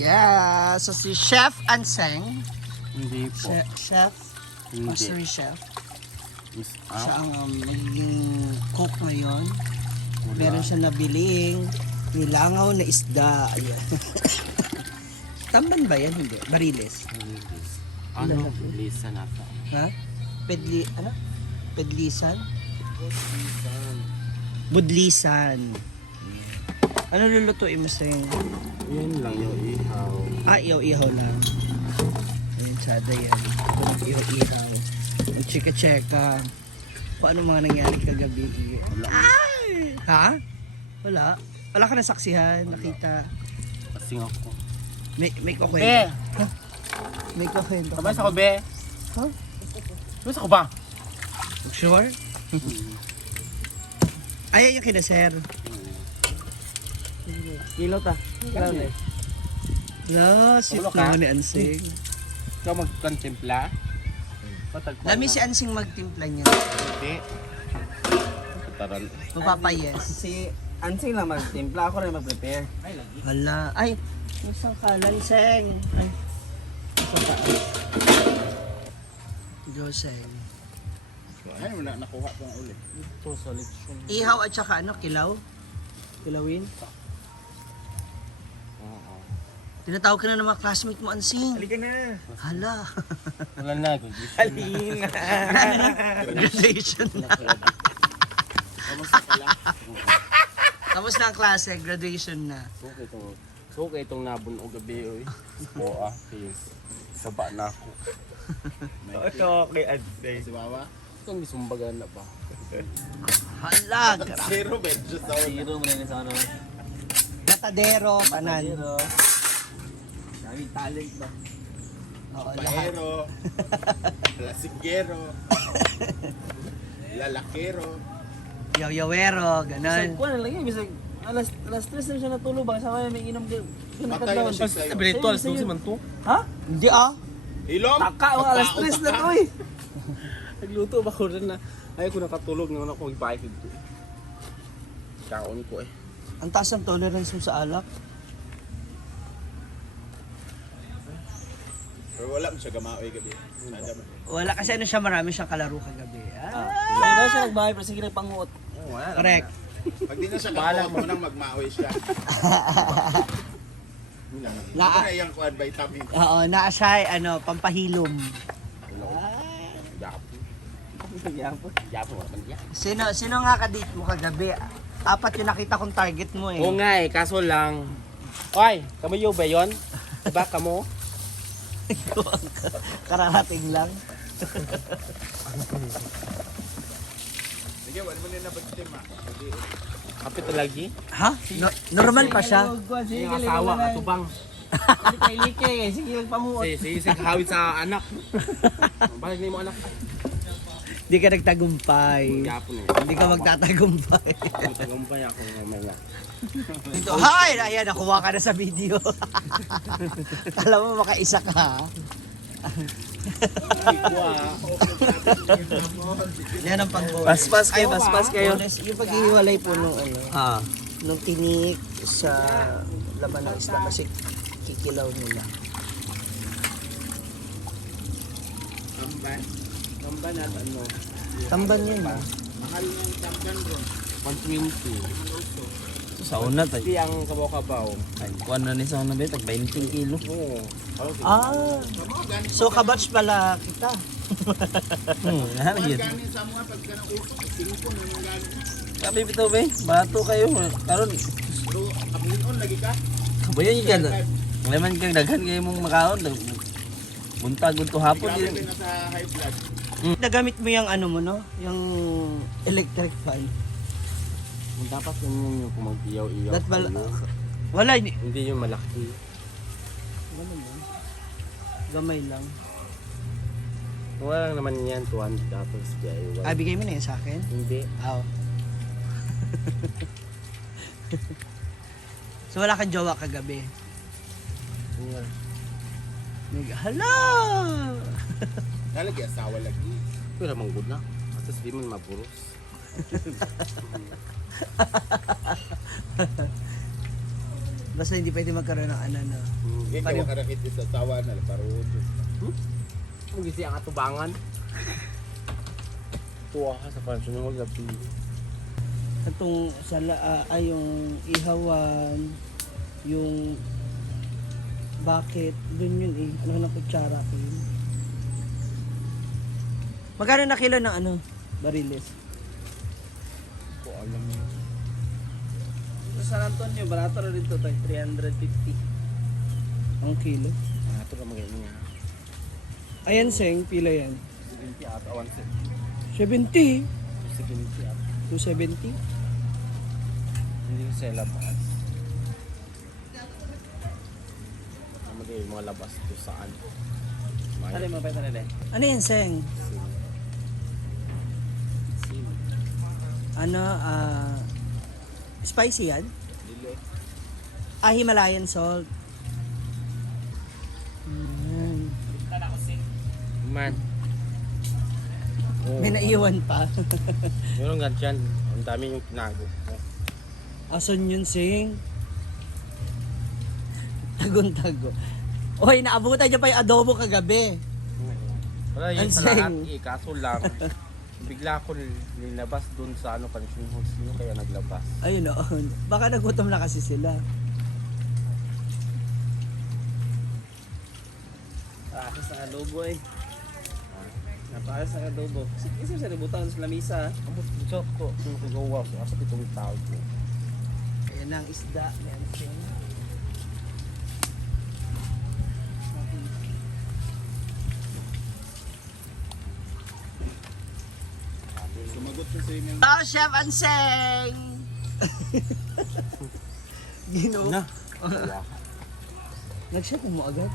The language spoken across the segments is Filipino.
Yeah, so si Chef Anseng, Hindi po. chef, Hindi. mastery chef. Miss Siya Ang. ang magiging cook ngayon. Meron siya nabiling nilangaw na isda. Ayan. Tamban ba yan? Hindi. Bariles. Ano? Lisa na po. Ha? Ano? Pedlisan? Budlisan. Ano lulutuin mo sa Yan lang yung ihaw. ihaw lang. Ayun, tsada yan. Ihaw. Ang chika-cheka. Kung ano mga nangyari kagabi. Wala. Ay! Ha? Wala. Wala ka nasaksihan, nakita. Kasing ako. May kukwento. Be! Ha? May kukwento. Kabay sa ko, be? Ha? Kabay sa ko ba? Sure? Ay, yung kinaser. Kilo ta. Kilo na. No, sweet Tulog ka? naman ni Ansing. Ikaw magkontempla? Patagpan Dami na. si Ansing magtimpla niya. Hindi. Kataran. Mapapayes. Si Ansing lang magtimpla, ako rin mag-prepare. Hala. Ay, isang kalan, Seng. Ay, isang taas. Joseng. Ay, wala nakuha ko ang ulit. Ito, selection. Ihaw at saka ano, kilaw? Kilawin? Oo. Tinatawag ka na ng mga classmate mo, Ansing. Halika na! Hala. Wala na. Halina! Graduation na. Kamusta pala? Tapos na ang klase, graduation na. Suka itong nabunog gabi, oy. Oo, please. Saba na ako. Ito kay Ansing. Si Wawa? Ito ang isumbagan na ba? Hala, grabe. Zero, medyo sa Zero mo na sa ano. Gatadero, kanan. Zero. Dami talent ba? Oo, lahat. Pahero, lasigero, lalakero. Yaw-yawero, Bisag ganon. ko na lang yun, bisag alas 3 na siya natulog ba? Sa kanya may inom din. Matay na siya sa'yo. Spiritual, susi man to. Ha? Hindi ah. Ilong? Taka, mga alas 3 na to eh. Nagluto ba ko rin na ayaw ko nakatulog naman ako mag-bike dito. Kaon ko eh. Ang taas ng tolerance mo sa alak. Pero wala mo siya gamaoy gabi. Nada man. Wala kasi ano siya, marami siyang kalaro kagabi. May ba siya nagbahay pero sige nagpanguot. Oo, wala. Correct. Pag di na siya Bahala kakuha mo nang magmaoy siya. Na- Ano yung kuhan vitamin? Oo, naa siya ano, pampahilom. Yapo. Yapo, wala man yan. Sino nga ka-date mo kagabi? Apat yung nakita kong target mo eh. Oo nga eh, kaso lang. Oy, kamayo ba yun? Diba kamo? Kararating lang. Sige, wala mo nila nabagtim ah. Kapit lagi. Ha? Normal pa siya? Yung asawa, katubang. Likay-likay, sige nagpanguot. Sige, hawid sa anak. Balik na mo anak. Hindi ka nagtagumpay. Yapo na. Hindi ka magtatagumpay. Tagumpay ako mamaya. Ito, hi! Ayan, nakuha ka na sa video. Alam mo, makaisa ka ha? Yan ang pag-bonus. Paspas kayo, Ay, paspas kayo. bonus, yung paghihiwalay po nung ano, Ah. nung tinik sa laman ng isda kasi kikilaw nila. Tamban. Tamban at ano? Tamban yun ha? Mahal ng tamban bro. 120. Sa una tayo. Hindi ang kabaw-kabaw. Ay, kuha na ni sa una ba? Tag 20 kilo. Oo. Ah, so kabatch pala kita. Ano yun? Ganin sa mga pagka ng usok, singkong na yung ganin. Sabi bitaw ba? Bato kayo. Karon, Pero kabunon lagi ka. kabayan yung ganda. Laman kang daghan kayo mong makaon. Buntag to hapon Grabe yun. din na sa high blood. Nagamit mo yung ano mo no? Yung electric fan. Dapat yun yung kumag-iyaw-iyaw. That bala, kayo. wala, hindi. Hindi yung malaki. Gamay lang. Wala lang naman yan, 200 tapos DIY. Ah, bigay mo na yun sa akin? Hindi. Oo. So wala kang jowa kagabi? Hala! Nalagi asawa lagi. Pero manggod na. At di man mapuros. Basta hindi pwede magkaroon ng ano na. Ikaw ka nakit sa tawa na parod. Ang gisi ang atubangan. Tuwa ka sa pansyon ng gabi. Itong yung ihawan, yung bakit, dun yun eh. Ano na kutsara ko yun. Magkano na kilo ng ano? Bariles? Ko alam mo. Sa San Antonio, barato rin ito tayo, 350. Ang kilo? Ito na magaling nga. Ayan, Seng, pila yan? 70 at 70? 70 at 270? hindi ko sa labas. Magaling mga labas to saan. Ano yung mapay nila? Ano yan, Seng? Ano, spicy yan? Dili. Himalayan salt. Ayan. Man. May naiwan pa. Yung ganyan, ang dami yung tinago. Ason yun, Sing? Tagon-tago. Oy, naabutan niya pa yung adobo kagabi. Wala yun Ang sa lahat, sing. kaso lang. Bigla ko nilabas dun sa pansyon hall. Sino kaya naglabas? Ayun noon. Baka nagutom na kasi sila. Pakas sa adobo eh. Napakas sa adobo. Sige sa ributan sa lamisa. Amo sa ko, sino ko gawa ko ako itong tao ko. Ayan ang isda. Ayan, Sing. Sumagot siya sa email. Oh, Chef Anseng! Gino. Na. Nag-chef mo agad?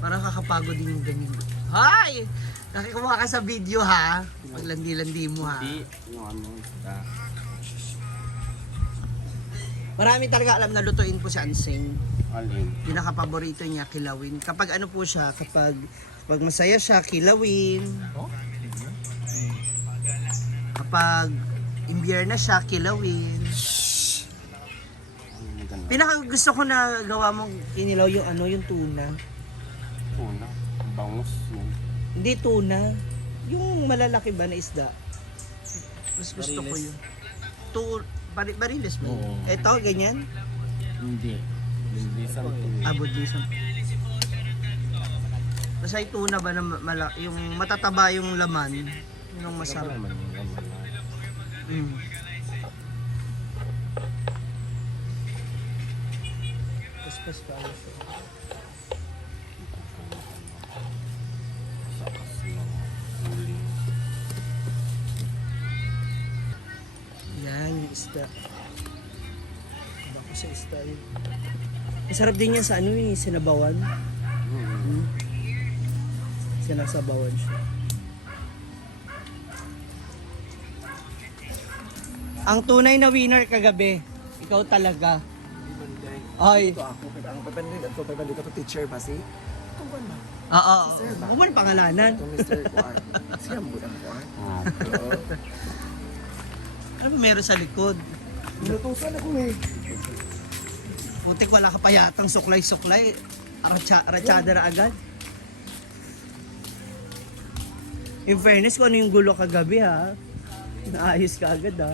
Parang kakapagod din yung ganyan. Hay! Nakikumuha ka sa video ha. Maglandi-landi mo ha. Hindi, yung ano, isda. Marami talaga alam na lutuin po si Anseng. Alin. Pinaka-paborito niya, kilawin. Kapag ano po siya, kapag masaya siya, kilawin. Kapag imbierna siya, kilawin. Pinaka gusto ko na gawa mong kinilaw yung ano, yung tuna. Una, bangus yun. Hindi tuna. Yung malalaki ba na isda? Mas gusto ko yun. Bariles ba? Oo. Ito, ganyan? Hindi. Bilisan to. Abot din. Basta yung tuna ba na yung matataba yung laman, yun ang masarap. Naman yung laman. Mm. Paspas pa ako siya. Sakas ng uling. Yan, yung isda. Bako sa isda yun. Masarap din yan sa ano eh, sinabawan. Sinasabawan siya. Ang tunay na winner kagabi, ikaw talaga. Ay. Ang papansin at papansin ko to teacher ba si? Oo. Huwag mo na pangalanan. Ito Mr. Kuan. Siya ang budang Kuan. Ano ba meron sa likod? Minutusan ako eh. Putik wala ka pa yatang suklay-suklay. Ratsyada na agad. In fairness, kung ano yung gulo kagabi ha. Naayos ka agad ha.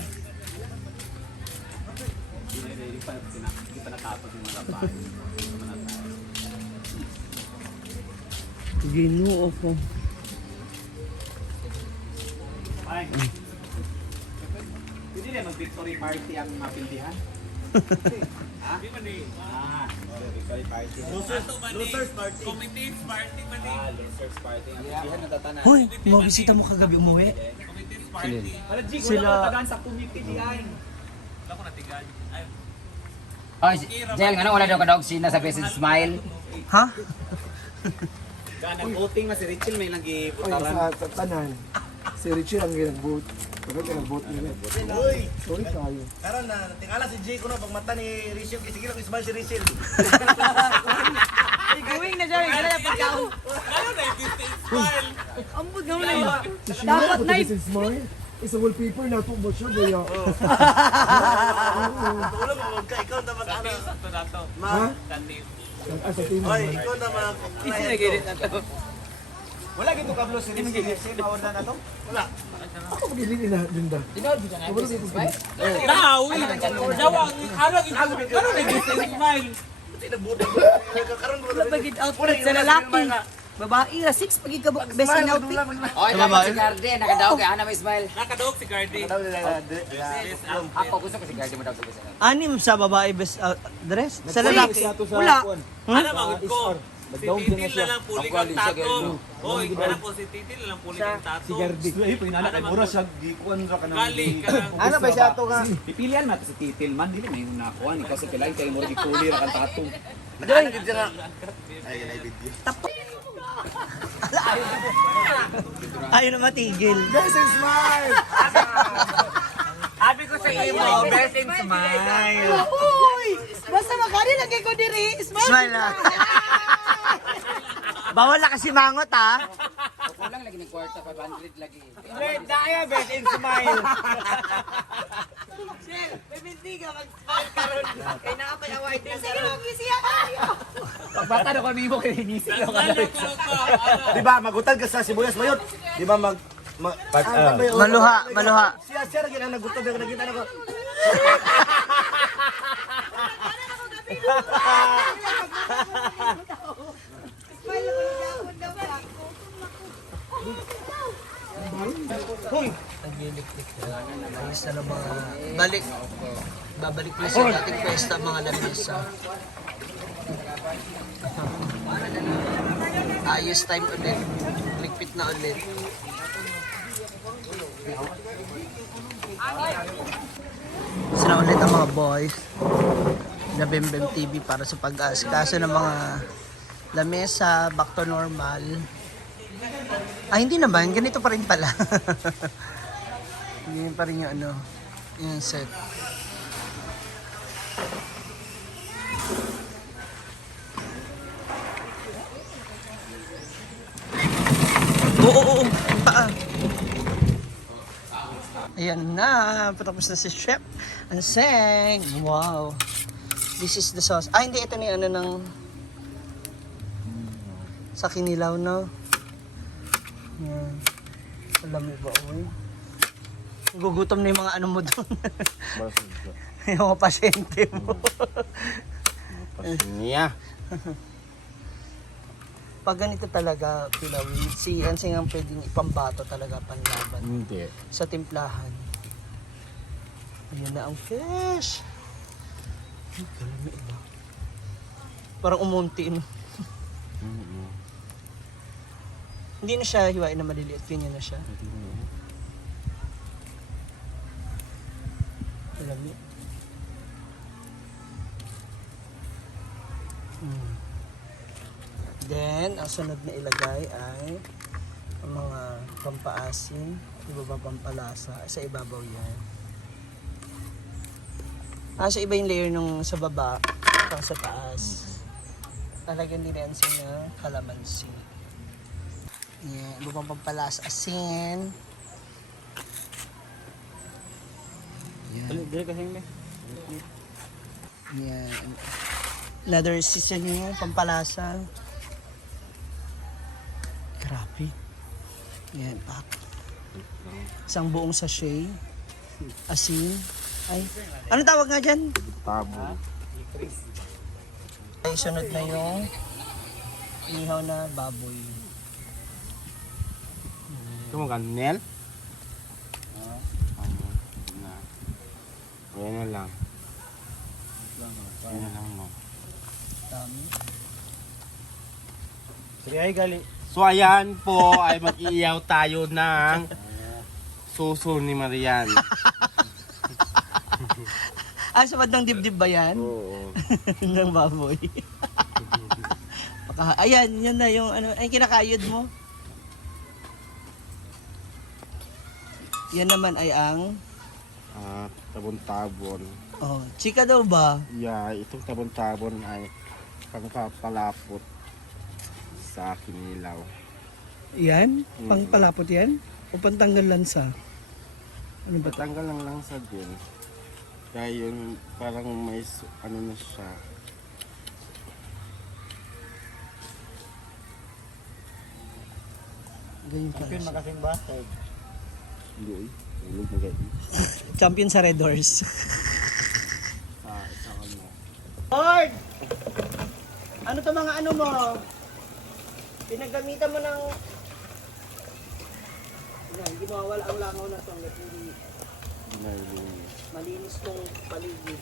Ginoo ko. Ay. Hindi na mag-victory party ang mapindihan. Ha? Di man eh. Victory party. Losers party. Committees party man eh. Losers party. Ang pindihan natatanan. Hoy, mabisita mo kagabi umuwi. Wala G, Sila- wala tagaan sa committee di ay. Oy, Jel, ano wala daw ka dog sina sa Business Smile? Ha? Nag-voting na si Richel may Oy, nag-ibutaran. sa tanan. Si Richie ang ginag-vote. Bakit ginag-vote nila? Uy! Sorry tayo. Karon na, tingala si Jay ko no, pag mata ni Richel, kasi sige lang ismal si Richel. Going na dyan, gano'n yung pagkaw. Ano na, smile! Ambod naman na. Si Sheila, Dapat ako na to Business Smile. Isa wallpaper na ito ba siya, Baya? Tulog mo ka, ikaw na mag-ano. Ha? Sa team. Oy, ikaw na mag... Wala gito kablo si Sim award na to. Ako magiging ina, Linda. Tinood ka na beses smile. Nahawi! Jawang! Ano nag-isip smile? Pagid outfit sa lalaki. Babae ra 6 pagid ka best in outfit. Oy, dapat si Garde nakadaog kay ana may smile. Nakadaog si Gardy. Ako gusto ko si Garde mo daw sa beses. Anim sa babae best dress? Sa lalaki? Wala. Ano magod ko? Si Titil na lang puling ang tato. Hoy, ano po si Titil na lang puling ang tato. Si Gardy. Ay pinana kay mura siya gikuan ra ka Gali ka lang. Ano ba siya to nga? Pipilian natin si Titil man dili may nakuha ni kasi pilay kay mura gikuli ra kan tato. Nakaanagid siya nga. Ay, yan ay video. Ayaw na matigil. Best in smile! Sabi ko sa imo, best in smile. Uy! Basta makari lagi ko diri. Smile. Smile na. Bawal na kasi mangot ha. Kulang lagi ni kwarta 500 lagi. Daya, best in smile. Pwede ka mag-smile karon. Kay naa pa away din. Sige mo gisiya kayo. Bata na ko nimo kay ngisi ko Di ba, magutan ka sa sibuyas mayot? Di ba Maluha, maluha. Siya lagi na nagutod na nakita na ko. Smile ko na ako daw ako. Nagliliklik na. Ayos na ng mga balik. Babalik ko sa dating pesta mga lamesa. Ayos time ulit. Likpit na ulit. Sila ulit ang mga boys na Bembem TV para sa pag-aasikaso ng mga lamesa, back to normal. Hindi naman, ganito pa rin pala. Ganyan pa rin yung ano, yung set. Oo, paa. Ayan na, patapos na si Chef Anseng. Wow. This is the sauce. Hindi, ito na yung ano ng sa kinilaw, no? Yan. Alam mo ba, uy? Gugutom na yung mga ano mo doon. Yung mga pasyente mo. Niya. Pag ganito talaga, Pilawin, si Anseng ang pwedeng ipambato talaga panlaban. Hindi. Sa timplahan. Ayan na ang fish. Ay, kalami ba? Parang umunti, no? Hindi na siya hiwain na maliliit. Ganyan na siya. Kalami. Then, ang sunod na ilagay ay ang mga pampaasim, iba ba pampalasa, sa ibabaw yan. Sa iba yung layer nung sa baba, pang sa taas. Talagyan din yan sa kalamansi. Yan, iba pang pampalasa, asin. Yan. Yan. Another seasoning, pampalasa. Grabe. Yan, pak. Isang buong sachet. Asin. Ay, anong tawag nga dyan? Tabo. Ay, sunod na yung ihaw na baboy. Ito mo kanel? Ayan na lang. Ayan na lang mo. Dami. Sige ay gali. So ayan po ay mag-iiyaw tayo ng suso ni Marian. Sa bandang dibdib ba yan? Oo. Ng baboy. Ayan, yan na yung ano, ay kinakayod mo. Yan naman ay ang Tabon-tabon. chika daw ba? Yeah, itong tabon-tabon ay pangpapalapot sa kinilaw. Yan? Pangpalapot yan? O pantanggal lansa? Ano ba? Tatanggal lang sa din. Kaya yun, parang may, ano na siya. Ganyan pala siya. Makasing basa. Hindi, ulog na gabi. Champion sa Red Horse. Sa ano. Lord! Ano to mga ano mo? Pinagamitan mo ng... Yan, hindi mawawala ang langaw na to hanggat hindi Ginayong. malinis tong paligid.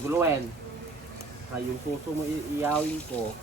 Guluin. Yung suso mo iyawin ko.